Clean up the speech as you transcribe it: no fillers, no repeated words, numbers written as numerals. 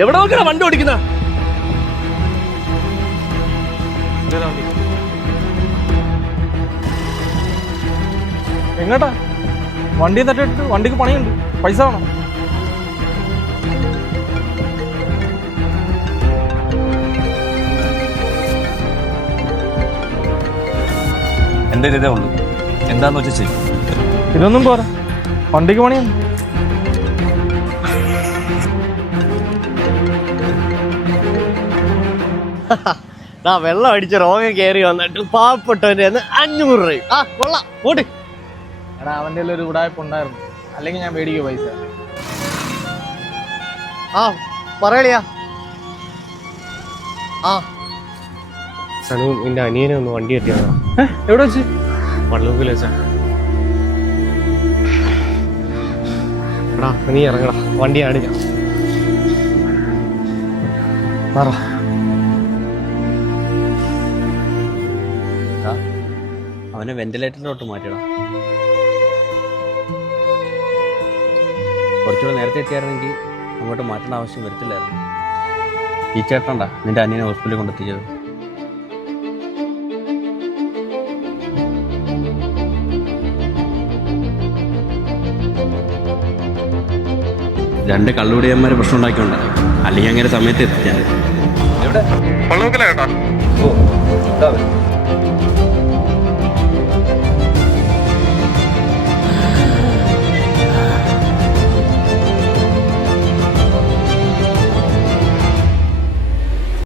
എവിടെ നോക്കണ വണ്ടി ഓടിക്കുന്ന? എങ്ങോട്ടാ? വണ്ടി തട്ടിട്ട് വണ്ടിക്ക് പണിയുണ്ട്, പൈസ വേണം. എൻ്റെ ഇതേ ഉള്ളൂ, എന്താന്ന് വെച്ചാൽ ചെയ്യും. ഇതൊന്നും പോരാ, വണ്ടിക്ക് പണിയുണ്ട്. വെള്ളം അടിച്ച് രോഗം കയറി വന്നിട്ട് പാവപ്പെട്ടവന്റെ 500 രൂപ. ആ കൊള്ളാം, പോട്ട്. എടാ അവൻ്റെ ഒരു ഉടായ്പ ഉണ്ടായിരുന്നു, അല്ലെങ്കിൽ ഞാൻ മേടിക്കുക പൈസ. ആ പറയളിയാ. ആ സനു, എന്റെ അനിയനെ ഒന്ന് വണ്ടി എത്തിയാ. എവിടെ വെച്ച്? വള്ളൂക്കിൽ വെച്ചാ. എടാ നീ ഇറങ്ങടാ, വണ്ടി ആടിക്കാം. അവനെ വെന്റിലേറ്ററിലോട്ട് മാറ്റിടാ. കുറച്ചുകൂടെ നേരത്തെ എത്തിയായിരുന്നെങ്കിൽ അങ്ങോട്ട് മാറ്റേണ്ട ആവശ്യം വരത്തില്ലായിരുന്നു. ഈ ചേട്ടണ്ടാ നിന്റെ അനിയനെ ഹോസ്പിറ്റലിൽ കൊണ്ടെത്തിച്ചത്. രണ്ട് കള്ളുകൂടിയന്മാരെ പ്രശ്നം ഉണ്ടാക്കിയോണ്ട, അല്ലെങ്കിൽ അങ്ങനെ സമയത്ത് എത്തിച്ചാൽ. എവിടെ? ഓ